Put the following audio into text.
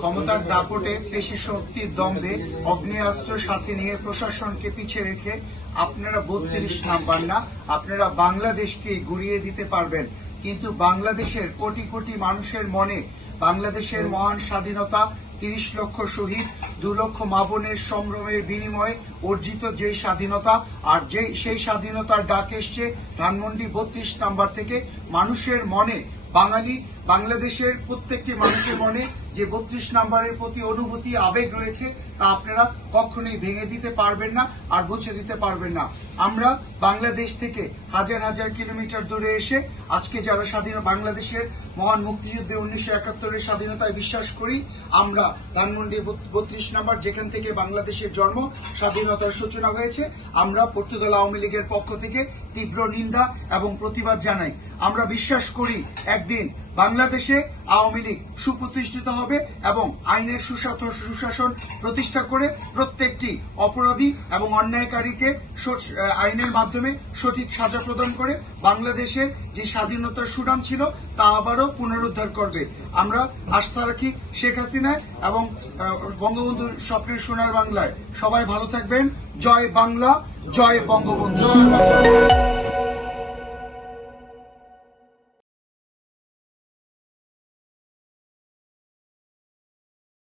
ক্ষমতার দাপটে পেশি শক্তির দ্বন্দ্বে অগ্নেয়াস্ত্র সাথে নিয়ে প্রশাসনকে পিছিয়ে রেখে আপনারা 32 নাম্বার না, আপনারা বাংলাদেশকে গুড়িয়ে দিতে পারবেন। কিন্তু বাংলাদেশের কোটি কোটি মানুষের মনে বাংলাদেশের মহান স্বাধীনতা, 30 লক্ষ শহীদ, 2 লক্ষ মা বোনের সম্ভ্রমের বিনিময়ে অর্জিত যে স্বাধীনতা, আর সেই স্বাধীনতার ডাক এসছে ধানমন্ডি 32 নাম্বার থেকে। মানুষের মনে, বাংলাদেশের প্রত্যেকটি মানুষের মনে যে 32 নাম্বারের প্রতি অনুভূতি, আবেগ রয়েছে, তা আপনারা কখনোই ভেঙে দিতে পারবেন না আর মুছে দিতে পারবেন না। আমরা বাংলাদেশ থেকে হাজার হাজার কিলোমিটার দূরে এসে আজকে যারা বাংলাদেশের মহান মুক্তিযুদ্ধে 1971-এর স্বাধীনতায় বিশ্বাস করি, আমরা ধানমন্ডি 32 নাম্বার, যেখান থেকে বাংলাদেশের জন্ম, স্বাধীনতার সূচনা হয়েছে, আমরা পর্তুগাল আওয়ামী লীগের পক্ষ থেকে তীব্র নিন্দা এবং প্রতিবাদ জানাই। আমরা বিশ্বাস করি একদিন বাংলাদেশে আওয়ামী লীগ সুপ্রতিষ্ঠিত হবে এবং আইনের সুশাসন প্রতিষ্ঠা করে প্রত্যেকটি অপরাধী এবং অন্যায়কারীকে আইনের মাধ্যমে সঠিক সাজা প্রদান করে বাংলাদেশের যে স্বাধীনতার সুনাম ছিল তা আবারও পুনরুদ্ধার করবে। আমরা আস্থা রাখি শেখ হাসিনায় এবং বঙ্গবন্ধুর স্বপ্নের সোনার বাংলায়। সবাই ভালো থাকবেন। জয় বাংলা, জয় বঙ্গবন্ধু।